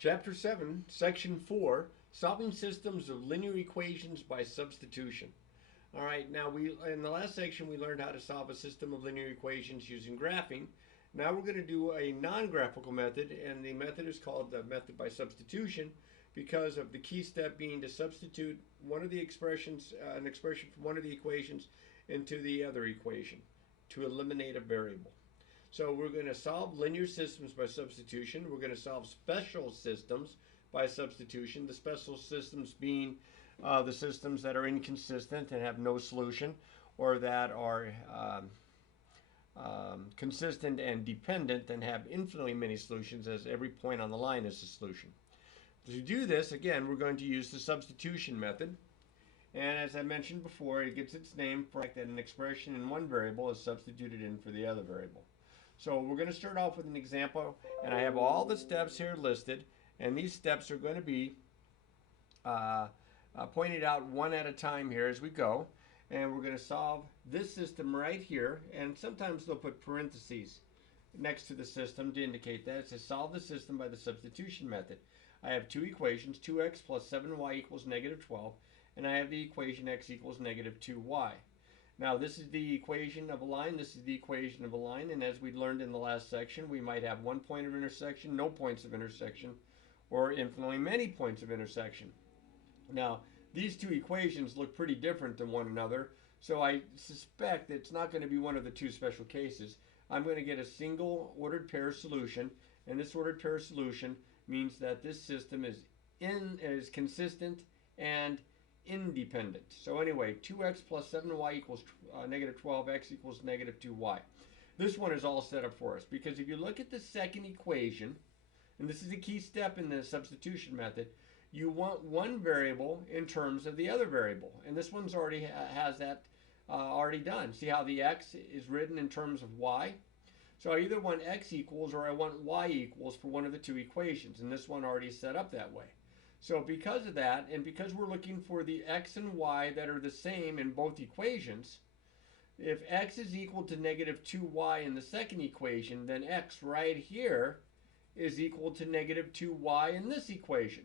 Chapter 7, Section 4, Solving Systems of Linear Equations by Substitution. All right, now in the last section we learned how to solve a system of linear equations using graphing. Now we're going to do a non-graphical method, and the method is called the method by substitution because of the key step being to substitute one of the expressions, an expression from one of the equations into the other equation to eliminate a variable. So we're going to solve linear systems by substitution. We're going to solve special systems by substitution. The special systems being the systems that are inconsistent and have no solution, or that are consistent and dependent and have infinitely many solutions, as every point on the line is a solution. To do this, again, we're going to use the substitution method. And as I mentioned before, it gets its name from the fact that an expression in one variable is substituted in for the other variable. So we're going to start off with an example, and I have all the steps here listed, and these steps are going to be pointed out one at a time here as we go. And we're going to solve this system right here, and sometimes they'll put parentheses next to the system to indicate that. It says solve the system by the substitution method. I have two equations, 2x plus 7y equals negative 12, and I have the equation x equals negative 2y. Now this is the equation of a line, this is the equation of a line, and as we learned in the last section, we might have one point of intersection, no points of intersection, or infinitely many points of intersection. Now these two equations look pretty different than one another, so I suspect it's not going to be one of the two special cases. I'm going to get a single ordered pair solution, and this ordered pair solution means that this system is consistent and independent. So anyway, 2x plus 7y equals negative 12, x equals negative 2y. This one is all set up for us because if you look at the second equation, and this is a key step in the substitution method, you want one variable in terms of the other variable. And this one's already has that already done. See how the x is written in terms of y? So I either want x equals or I want y equals for one of the two equations, and this one already is set up that way. So because of that, and because we're looking for the x and y that are the same in both equations, if x is equal to negative 2y in the second equation, then x right here is equal to negative 2y in this equation.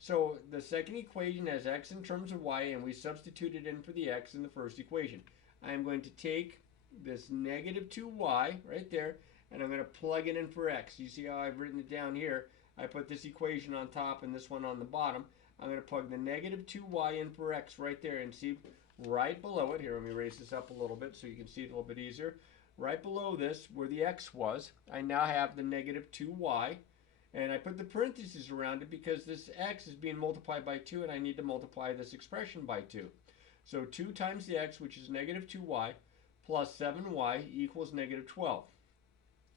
So the second equation has x in terms of y, and we substitute it in for the x in the first equation. I'm going to take this negative 2y right there, and I'm going to plug it in for x. You see how I've written it down here? I put this equation on top and this one on the bottom. I'm going to plug the negative 2y in for x right there, and see right below it. Here, let me raise this up a little bit so you can see it a little bit easier. Right below this, where the x was, I now have the negative 2y. And I put the parentheses around it because this x is being multiplied by 2, and I need to multiply this expression by 2. So 2 times the x, which is negative 2y, plus 7y equals negative 12.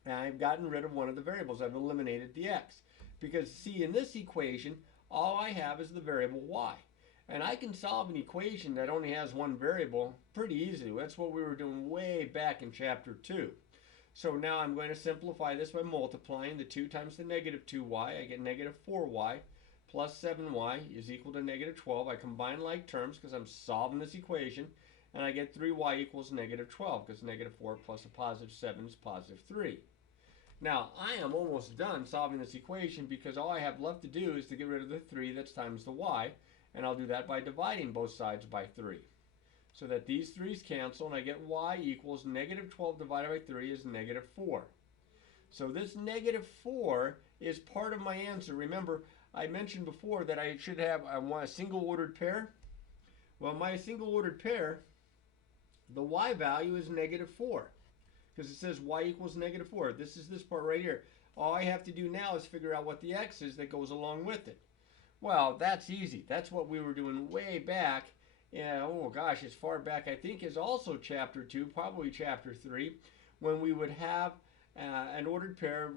And I've gotten rid of one of the variables. I've eliminated the x. Because, see, in this equation, all I have is the variable y. And I can solve an equation that only has one variable pretty easily. That's what we were doing way back in Chapter 2. So now I'm going to simplify this by multiplying the 2 times the negative 2y. I get negative 4y plus 7y is equal to negative 12. I combine like terms because I'm solving this equation. And I get 3y equals negative 12 because negative 4 plus a positive 7 is positive 3. Now, I am almost done solving this equation because all I have left to do is to get rid of the 3 that's times the y. And I'll do that by dividing both sides by 3. So that these 3's cancel, and I get y equals negative 12 divided by 3 is negative 4. So this negative 4 is part of my answer. Remember, I mentioned before that I should have a single ordered pair. Well, my single ordered pair, the y value is negative 4. Because it says y equals negative 4. This is this part right here. All I have to do now is figure out what the x is that goes along with it. Well, that's easy. That's what we were doing way back. Yeah, oh gosh, as far back I think as also Chapter 2, probably Chapter 3, when we would have an ordered pair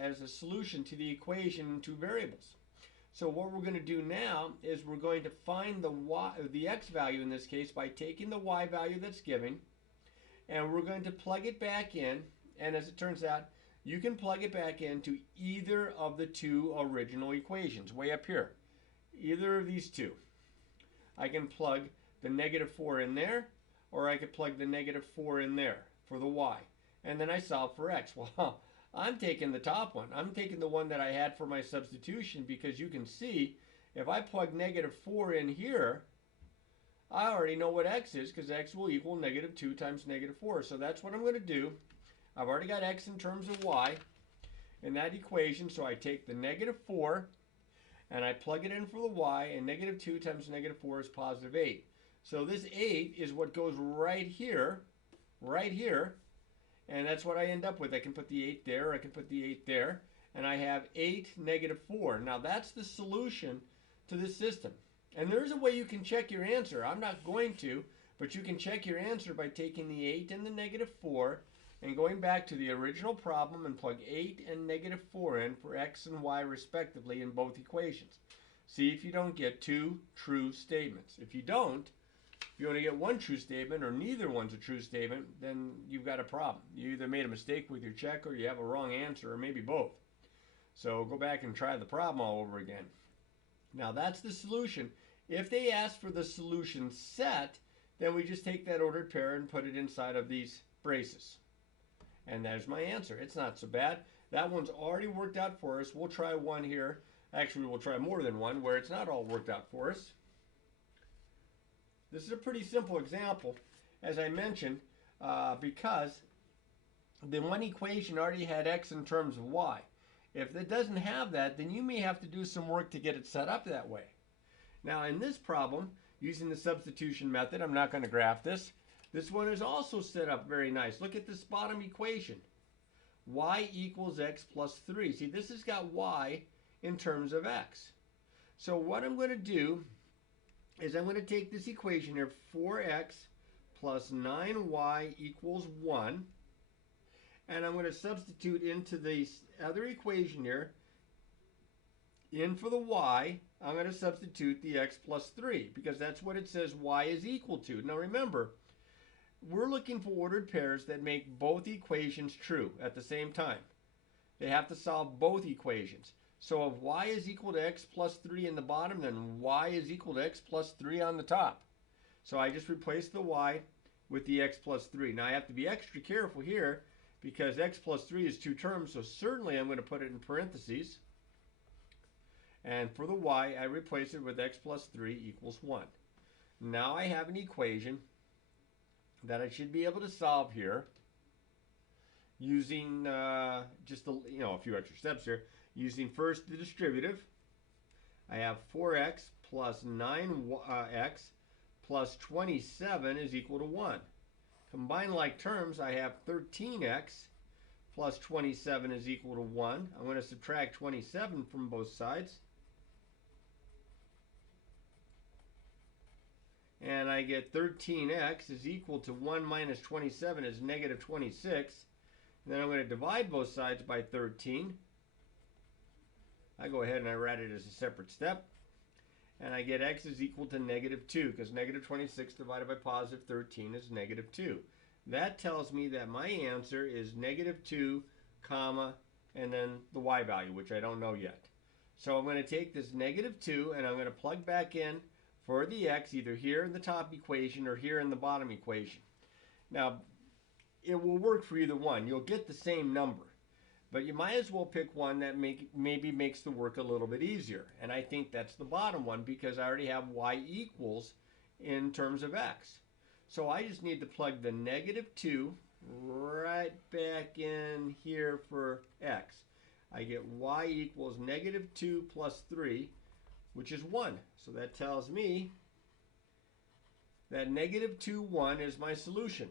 as a solution to the equation in two variables. So what we're going to do now is we're going to find the x value in this case by taking the y value that's given, and we're going to plug it back in, and as it turns out, you can plug it back into either of the two original equations, way up here. Either of these two. I can plug the negative 4 in there, or I could plug the negative 4 in there for the y. And then I solve for x. Well, I'm taking the top one. I'm taking the one that I had for my substitution, because you can see if I plug negative 4 in here, I already know what x is, because x will equal negative 2 times negative 4. So that's what I'm going to do. I've already got x in terms of y in that equation, so I take the negative 4 and I plug it in for the y, and negative 2 times negative 4 is positive 8. So this 8 is what goes right here, and that's what I end up with. I can put the 8 there, I can put the 8 there, and I have 8, negative 4. Now that's the solution to this system. And there's a way you can check your answer. I'm not going to, but you can check your answer by taking the 8 and the negative 4 and going back to the original problem and plug 8 and negative 4 in for x and y respectively in both equations. See if you don't get two true statements. If you don't, if you only get one true statement or neither one's a true statement, then you've got a problem. You either made a mistake with your check, or you have a wrong answer, or maybe both. So go back and try the problem all over again. Now that's the solution. If they ask for the solution set, then we just take that ordered pair and put it inside of these braces. And there's my answer. It's not so bad. That one's already worked out for us. We'll try one here. Actually, we'll try more than one where it's not all worked out for us. This is a pretty simple example, as I mentioned, because the one equation already had x in terms of y. If it doesn't have that, then you may have to do some work to get it set up that way. Now in this problem, using the substitution method, I'm not going to graph this. This one is also set up very nice. Look at this bottom equation. Y equals x plus 3. See, this has got y in terms of x. So what I'm going to do is I'm going to take this equation here, 4x plus 9y equals 1. And I'm going to substitute into the other equation here, in for the y, I'm going to substitute the x plus 3, because that's what it says y is equal to. Now remember, we're looking for ordered pairs that make both equations true at the same time. They have to solve both equations. So if y is equal to x plus 3 in the bottom, then y is equal to x plus 3 on the top. So I just replace the y with the x plus 3. Now I have to be extra careful here, because x plus 3 is two terms, so certainly I'm going to put it in parentheses. And for the y, I replace it with x plus 3 equals 1. Now I have an equation that I should be able to solve here using just a few extra steps here. Using first the distributive, I have 4x plus 9x plus 27 is equal to 1. Combined like terms, I have 13x plus 27 is equal to 1. I'm going to subtract 27 from both sides. And I get 13x is equal to 1 minus 27 is negative 26. And then I'm going to divide both sides by 13. I go ahead and I write it as a separate step. And I get x is equal to negative 2, because negative 26 divided by positive 13 is negative 2. That tells me that my answer is negative 2, comma, and then the y value, which I don't know yet. So I'm going to take this negative 2 and I'm going to plug back in for the x, either here in the top equation or here in the bottom equation. Now, it will work for either one. You'll get the same number. But you might as well pick one that maybe makes the work a little bit easier. And I think that's the bottom one, because I already have y equals in terms of x. So I just need to plug the negative 2 right back in here for x. I get y equals negative 2 plus 3, which is 1. So that tells me that negative 2, 1 is my solution.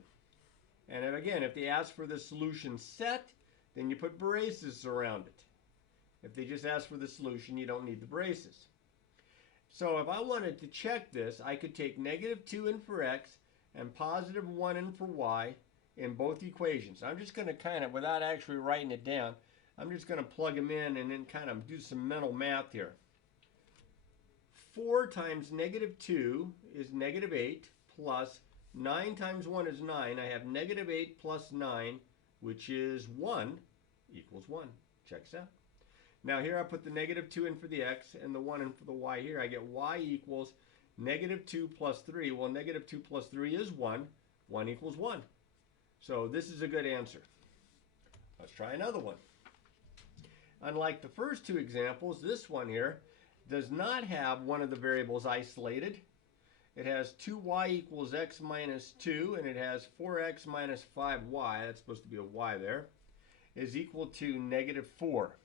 And again, if they ask for the solution set, then you put braces around it. If they just ask for the solution, you don't need the braces. So if I wanted to check this, I could take negative 2 in for x and positive 1 in for y in both equations. I'm just going to kind of, without actually writing it down, I'm just going to plug them in and then kind of do some mental math here. 4 times negative 2 is negative 8, plus 9 times 1 is 9. I have negative 8 plus 9, which is 1, equals 1. Checks out. Now here I put the negative 2 in for the x and the 1 in for the y here. I get y equals negative 2 plus 3. Well, negative 2 plus 3 is 1. 1 equals 1. So this is a good answer. Let's try another one. Unlike the first two examples, this one here does not have one of the variables isolated. It has 2y equals x minus 2, and it has 4x minus 5y, that's supposed to be a y there, is equal to negative 4.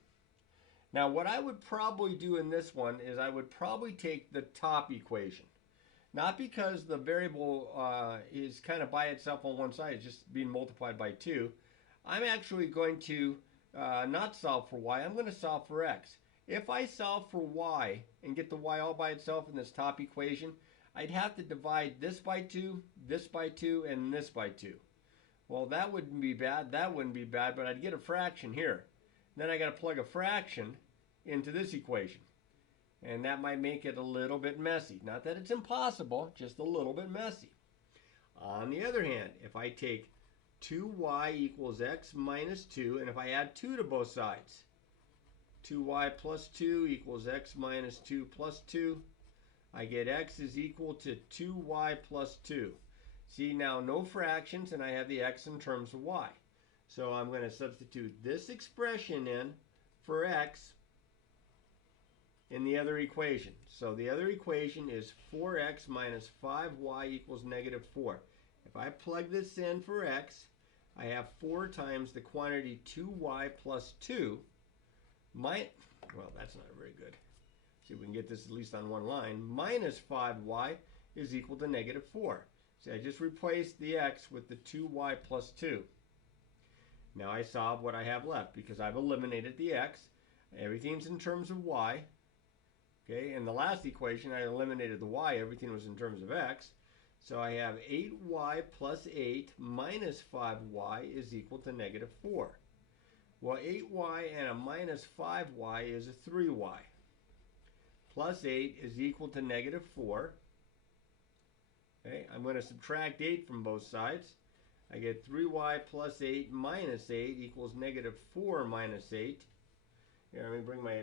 Now what I would probably do in this one is I would probably take the top equation. Not because the variable is kind of by itself on one side, it's just being multiplied by 2. I'm actually going to not solve for y, I'm going to solve for x. If I solve for y and get the y all by itself in this top equation, I'd have to divide this by 2, this by 2, and this by 2. Well, that wouldn't be bad, but I'd get a fraction here. Then I got to plug a fraction into this equation. And that might make it a little bit messy. Not that it's impossible, just a little bit messy. On the other hand, if I take 2y equals x minus 2, and if I add 2 to both sides, 2y plus 2 equals x minus 2 plus 2, I get x is equal to 2y plus 2. See, now no fractions, and I have the x in terms of y. So I'm going to substitute this expression in for x in the other equation. So the other equation is 4x minus 5y equals negative 4. If I plug this in for x, I have 4 times the quantity 2y plus 2. Well, that's not very good. See if we can get this at least on one line. Minus 5y is equal to negative 4. See, I just replaced the x with the 2y plus 2. Now I solve what I have left because I've eliminated the x. Everything's in terms of y. Okay, in the last equation I eliminated the y. Everything was in terms of x. So I have 8y plus 8 minus 5y is equal to negative 4. Well, 8y and a minus 5y is a 3y. Plus 8 is equal to negative 4. Okay, I'm going to subtract 8 from both sides. I get 3y plus 8 minus 8 equals negative 4 minus 8. Here, let me bring my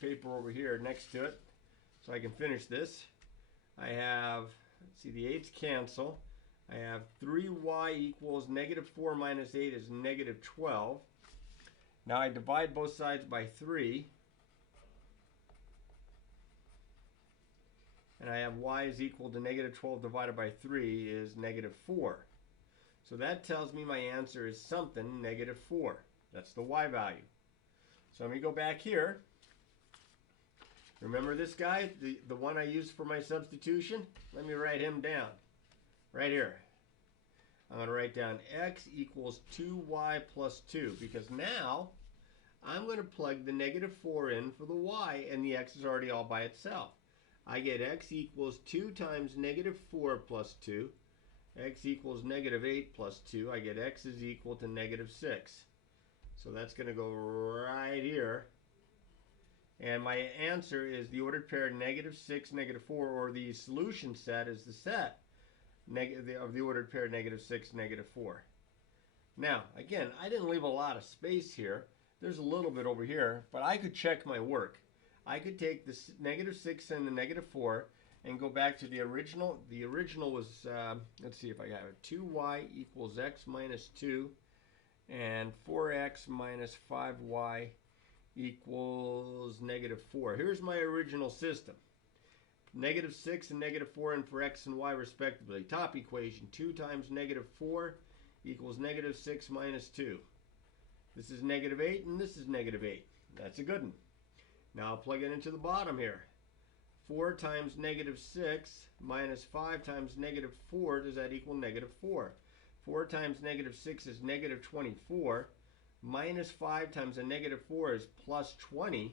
paper over here next to it so I can finish this. I have, let's see, the 8's cancel. I have 3y equals negative 4 minus 8 is negative 12. Now I divide both sides by 3. And I have y is equal to negative 12 divided by 3 is negative 4. So that tells me my answer is something negative 4. That's the y value. So let me go back here. Remember this guy, the one I used for my substitution? Let me write him down. Right here. I'm going to write down x equals 2y plus 2 because now I'm going to plug the negative 4 in for the y and the x is already all by itself. I get x equals 2 times negative 4 plus 2. X equals negative 8 plus 2. I get x is equal to negative 6. So that's going to go right here. And my answer is the ordered pair negative 6, negative 4, or the solution set is the set of the ordered pair negative 6, negative 4. Now, again, I didn't leave a lot of space here. There's a little bit over here, but I could check my work. I could take the negative 6 and the negative 4 and go back to the original. The original was, let's see if I have it, 2y equals x minus 2 and 4x minus 5y equals negative 4. Here's my original system. Negative 6 and negative 4 in for x and y respectively. Top equation, 2 times negative 4 equals negative 6 minus 2. This is negative 8 and this is negative 8. That's a good one. Now I'll plug it into the bottom here. 4 times negative 6 minus 5 times negative 4, does that equal negative 4? 4 times negative 6 is negative 24. Minus 5 times a negative 4 is plus 20.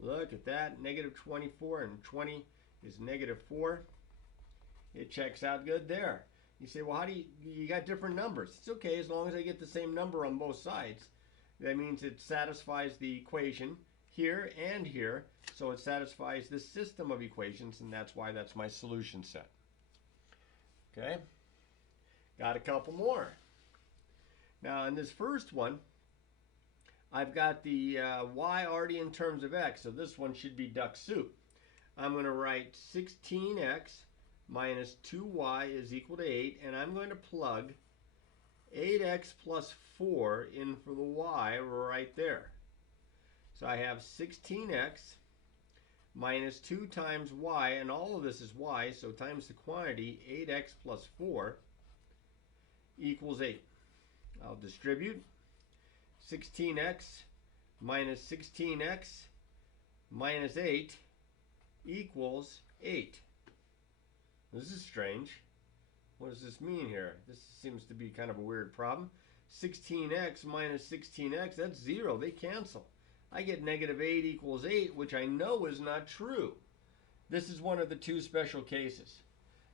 Look at that, negative 24 and 20 is negative 4. It checks out good there. You say, well, how do you got different numbers? It's okay as long as I get the same number on both sides. That means it satisfies the equation here and here, so it satisfies this system of equations, and that's why that's my solution set. Okay, got a couple more. Now in this first one, I've got the y already in terms of x, so this one should be duck soup. I'm going to write 16x minus 2y is equal to 8, and I'm going to plug 8x plus 4 in for the y right there. So I have 16x minus 2 times y, and all of this is y, so times the quantity, 8x plus 4 equals 8. I'll distribute 16x minus 16x minus 8 equals 8. This is strange. What does this mean here? This seems to be kind of a weird problem. 16x minus 16x, that's 0. They cancel. I get negative 8 equals 8, which I know is not true. This is one of the two special cases.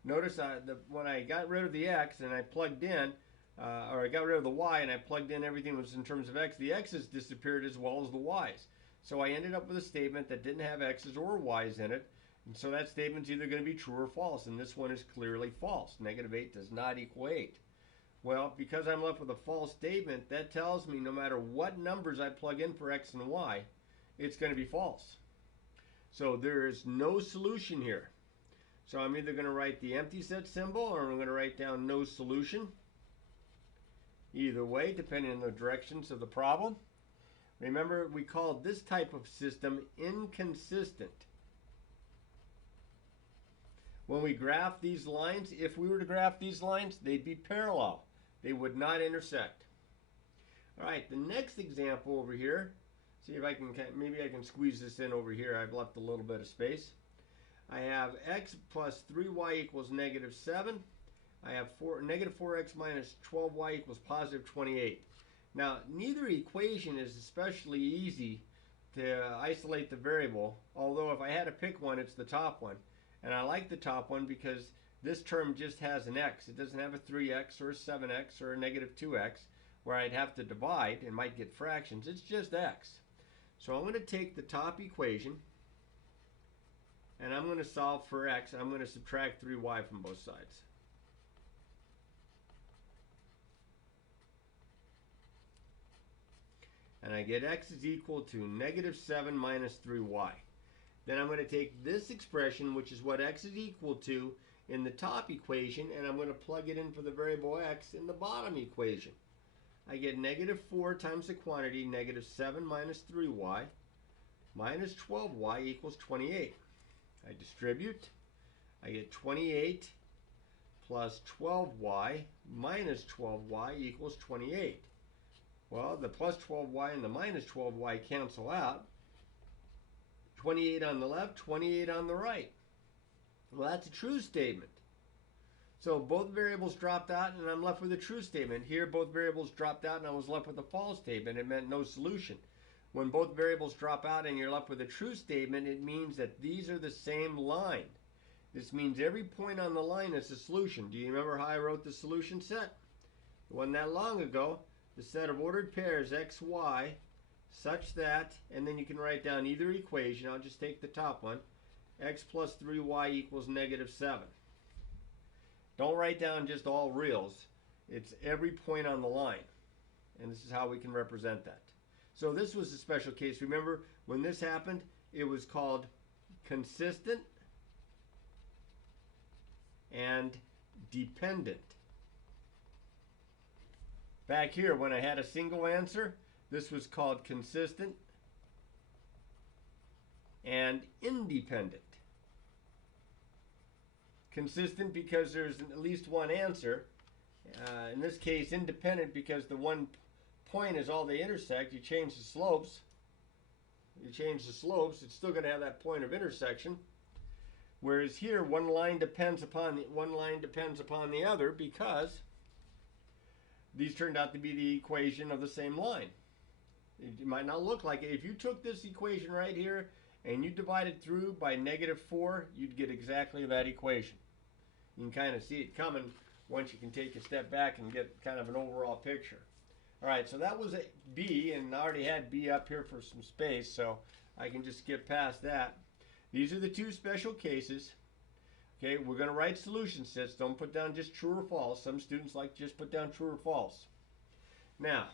Notice when I got rid of the x and I plugged in, or I got rid of the y and I plugged in everything was in terms of x, the x's disappeared as well as the y's. So I ended up with a statement that didn't have x's or y's in it, and so that statement's either going to be true or false, and this one is clearly false. Negative 8 does not equal 8. Well, because I'm left with a false statement, that tells me no matter what numbers I plug in for x and y, it's going to be false. So there is no solution here. So I'm either going to write the empty set symbol or I'm going to write down no solution. Either way, depending on the directions of the problem. Remember, we called this type of system inconsistent. When we graph these lines, if we were to graph these lines, they'd be parallel. They would not intersect. All right, the next example over here, see if I can, maybe I can squeeze this in over here. I've left a little bit of space. I have x plus 3y equals negative 7. I have negative 4x minus 12y equals positive 28. Now, neither equation is especially easy to isolate the variable, although if I had to pick one, it's the top one. And I like the top one because this term just has an x. It doesn't have a 3x or a 7x or a negative 2x where I'd have to divide and might get fractions. It's just x. So I'm going to take the top equation and I'm going to solve for x. I'm going to subtract 3y from both sides. And I get x is equal to negative 7 minus 3y. Then I'm going to take this expression, which is what x is equal to, in the top equation, and I'm going to plug it in for the variable x in the bottom equation. I get negative 4 times the quantity, negative 7 minus 3y, minus 12y equals 28. I distribute. I get 28 plus 12y minus 12y equals 28. Well, the plus 12y and the minus 12y cancel out. 28 on the left, 28 on the right. Well, that's a true statement. So both variables dropped out and I'm left with a true statement. Here both variables dropped out and I was left with a false statement. It meant no solution. When both variables drop out and you're left with a true statement, it means that these are the same line. This means every point on the line is a solution. Do you remember how I wrote the solution set? It wasn't that long ago. The set of ordered pairs x, y, such that, and then you can write down either equation. I'll just take the top one. X plus 3y equals negative 7. Don't write down just all reals. It's every point on the line. And this is how we can represent that. So this was a special case. Remember, when this happened, it was called consistent and dependent. Back here, when I had a single answer, this was called consistent and independent. Consistent because there's at least one answer. In this case, independent because the one point is all they intersect. You change the slopes. It's still going to have that point of intersection. Whereas here, one line depends upon the other because these turned out to be the equation of the same line. It might not look like it. If you took this equation right here and you divided through by negative 4, you'd get exactly that equation. You can kind of see it coming once you can take a step back and get kind of an overall picture. All right, so that was a B, and I already had B up here for some space, so I can just skip past that. These are the two special cases. Okay, we're going to write solution sets. Don't put down just true or false. Some students like to just put down true or false. Now,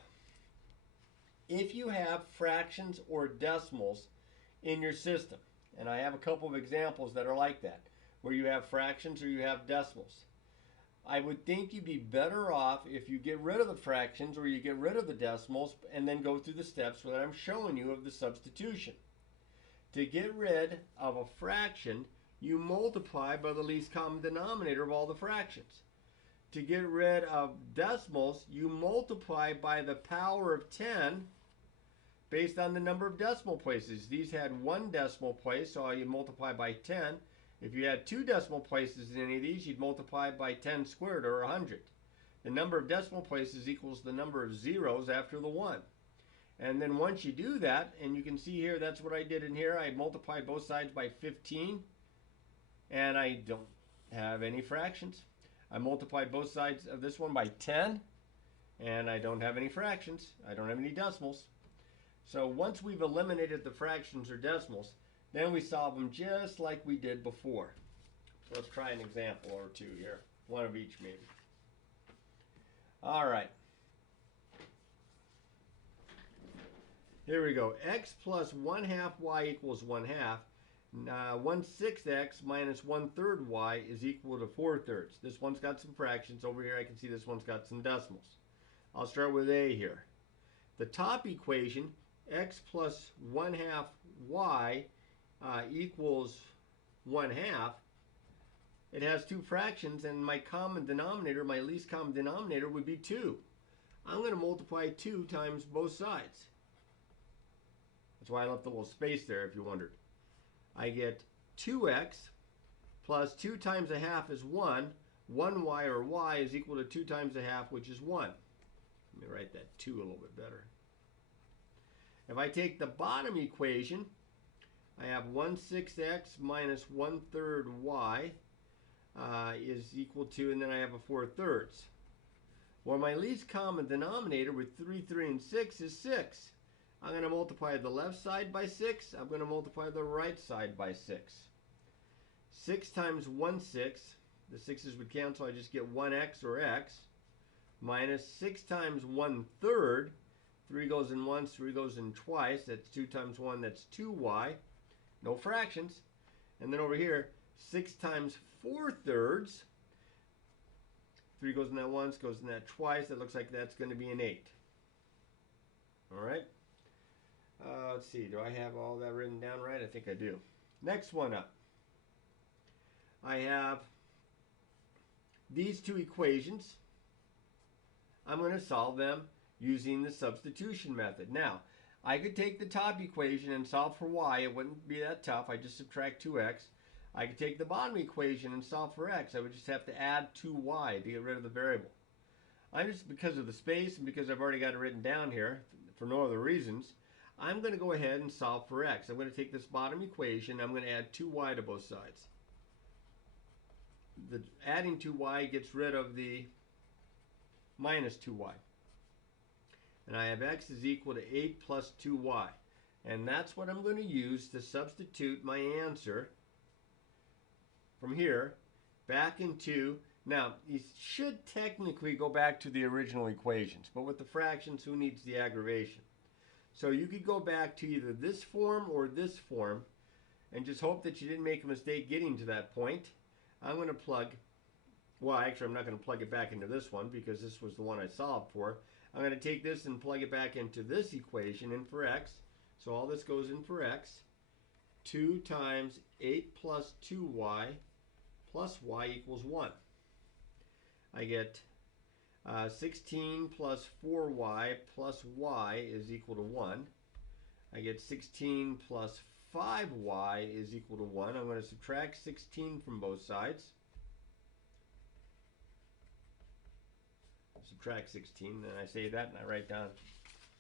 if you have fractions or decimals in your system, and I have a couple of examples that are like that, where you have fractions or you have decimals, I would think you'd be better off if you get rid of the fractions or you get rid of the decimals and then go through the steps that I'm showing you of the substitution. To get rid of a fraction, you multiply by the least common denominator of all the fractions. To get rid of decimals, you multiply by the power of 10 based on the number of decimal places. These had one decimal place, so you multiply by 10. If you had two decimal places in any of these, you'd multiply by 10 squared, or 100. The number of decimal places equals the number of zeros after the 1. And then once you do that, and you can see here, that's what I did in here. I multiplied both sides by 15, and I don't have any fractions. I multiplied both sides of this one by 10, and I don't have any fractions. I don't have any decimals. So once we've eliminated the fractions or decimals, then we solve them just like we did before. So let's try an example or two here. One of each maybe. All right. Here we go. X plus 1/2 y equals 1/2. 1/6 x minus 1/3 y is equal to 4/3. This one's got some fractions. Over here I can see this one's got some decimals. I'll start with A here. The top equation, x plus 1/2 y equals 1/2. It has two fractions, and my common denominator, my least common denominator, would be 2. I'm going to multiply 2 times both sides. That's why I left a little space there if you wondered. I get 2x plus 2 times 1/2 is 1. 1y, or y, is equal to 2 times 1/2, which is 1. Let me write that 2 a little bit better. If I take the bottom equation, I have 1/6 x minus 1/3 y is equal to, and then I have a 4/3. Well, my least common denominator with 3, 3, and 6 is 6. I'm going to multiply the left side by 6. I'm going to multiply the right side by 6. 6 times 1/6, the 6's would cancel, I just get 1x, or x, minus 6 times 1/3, 3 goes in once, 3 goes in twice, that's 2 times 1, that's 2y, no fractions. And then over here, 6 times 4/3, 3 goes in that once, goes in that twice, that looks like that's going to be an 8. All right. Let's see, do I have all that written down right? I think I do. Next one up. I have these two equations. I'm going to solve them using the substitution method. Now, I could take the top equation and solve for y. It wouldn't be that tough. I just subtract 2x. I could take the bottom equation and solve for x. I would just have to add 2y to get rid of the variable. I'm just, because of the space and because I've already got it written down here, for no other reasons, I'm going to go ahead and solve for x. I'm going to take this bottom equation. I'm going to add 2y to both sides. The adding 2y gets rid of the minus 2y. And I have x is equal to 8 plus 2y. And that's what I'm going to use to substitute my answer from here back into, now you should technically go back to the original equations, but with the fractions, who needs the aggravation? So you could go back to either this form or this form and just hope that you didn't make a mistake getting to that point. I'm going to plug, well actually I'm not going to plug it back into this one because this was the one I solved for. I'm going to take this and plug it back into this equation in for x. So all this goes in for x. 2 times 8 plus 2y plus y equals 1. I get 16 plus 4y plus y is equal to 1. I get 16 plus 5y is equal to 1. I'm going to subtract 16 from both sides. Subtract 16, then I say that and I write down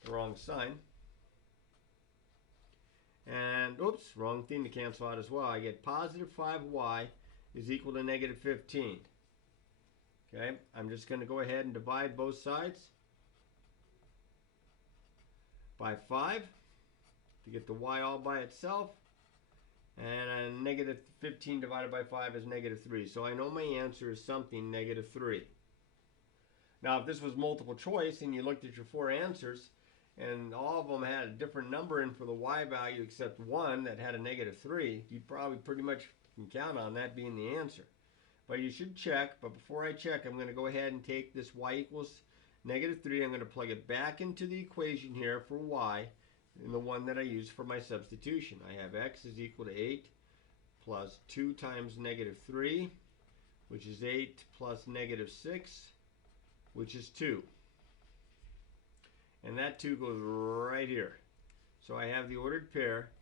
the wrong sign. And, oops, wrong thing to cancel out as well. I get positive 5y is equal to negative 15. Okay, I'm just going to go ahead and divide both sides by 5 to get the y all by itself. And negative 15 divided by 5 is negative 3. So I know my answer is something negative 3. Now, if this was multiple choice and you looked at your 4 answers and all of them had a different number in for the y value except one that had a negative 3, you'd probably pretty much can count on that being the answer. But you should check. But before I check, I'm going to go ahead and take this y equals -3. I'm going to plug it back into the equation here for y, in the one that I use for my substitution. I have x is equal to 8 plus 2 times -3, which is 8 plus -6, which is 2. And that 2 goes right here. So I have the ordered pair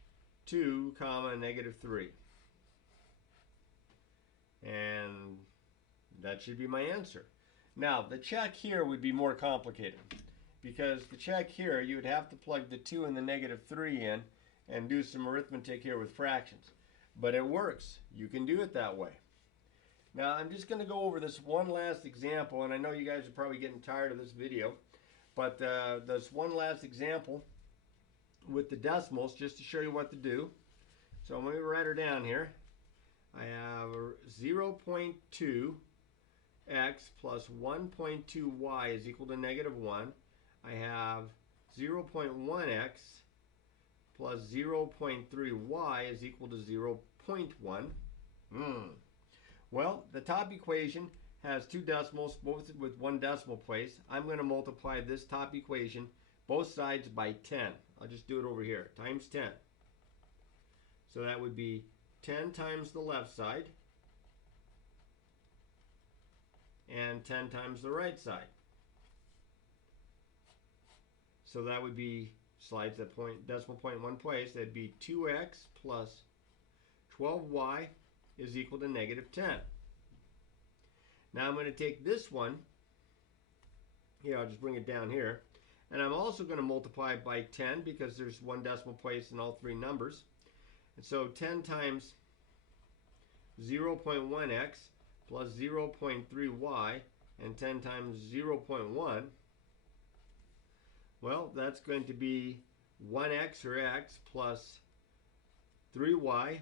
2, -3. And that should be my answer. Now, the check here would be more complicated, because the check here, you would have to plug the 2 and the -3 in and do some arithmetic here with fractions. But it works. You can do it that way. Now, I'm just going to go over this one last example, and I know you guys are probably getting tired of this video, but this one last example with the decimals, just to show you what to do. So I'm going to write her down here. I have 0.2x plus 1.2y is equal to -1. I have 0.1x plus 0.3y is equal to 0.1. Well, the top equation has two decimals, both with one decimal place. I'm going to multiply this top equation, both sides, by 10. I'll just do it over here, times 10. So that would be 10 times the left side and 10 times the right side. So that would be, slides that decimal point in one place, that'd be 2x plus 12y is equal to -10. Now I'm going to take this one, here, I'll just bring it down here, and I'm also going to multiply by 10 because there's one decimal place in all three numbers. And so 10 times 0.1x plus 0.3y and 10 times 0.1, well, that's going to be 1x, or x, plus 3y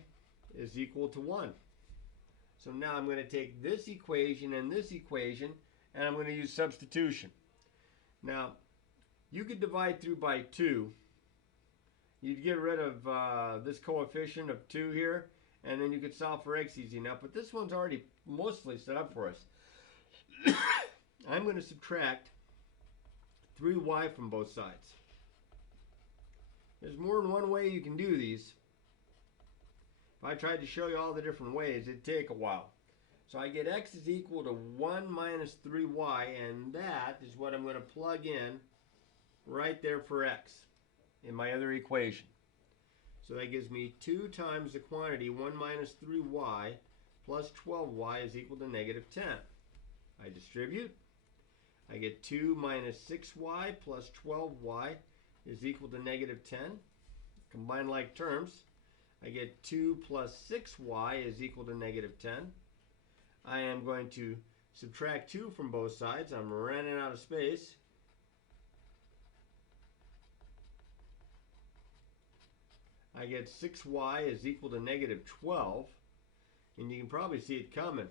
is equal to 1. So now I'm going to take this equation and this equation, and I'm going to use substitution. Now, you could divide through by 2. You'd get rid of this coefficient of 2 here, and then you could solve for x easy enough. But this one's already mostly set up for us. I'm going to subtract 3y from both sides. There's more than one way you can do these. If I tried to show you all the different ways, it'd take a while. So I get x is equal to 1 minus 3y, and that is what I'm going to plug in right there for x in my other equation. So that gives me 2 times the quantity 1 minus 3y plus 12y is equal to -10. I distribute. I get 2 minus 6y plus 12y is equal to -10. Combine like terms. I get 2 plus 6y is equal to -10. I am going to subtract 2 from both sides. I'm running out of space. I get 6y is equal to -12. And you can probably see it coming.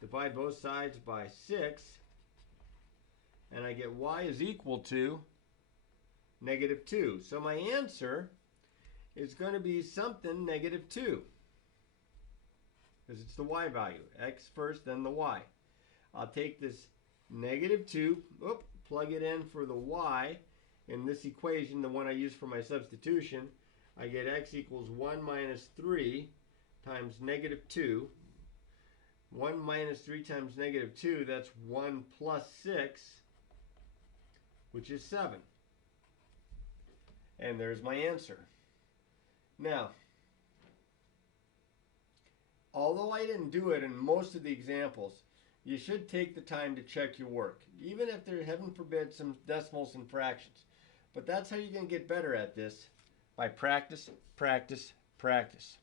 Divide both sides by 6. And I get y is equal to -2. So my answer is going to be something -2. Because it's the y value. X first, then the y. I'll take this -2, plug it in for the y in this equation, the one I use for my substitution. I get x equals 1 minus 3 times -2. 1 minus 3 times -2, that's 1 plus 6, which is 7. And there's my answer. Now, although I didn't do it in most of the examples, you should take the time to check your work, even if there, heaven forbid, some decimals and fractions. But that's how you're going to get better at this, by practice, practice, practice.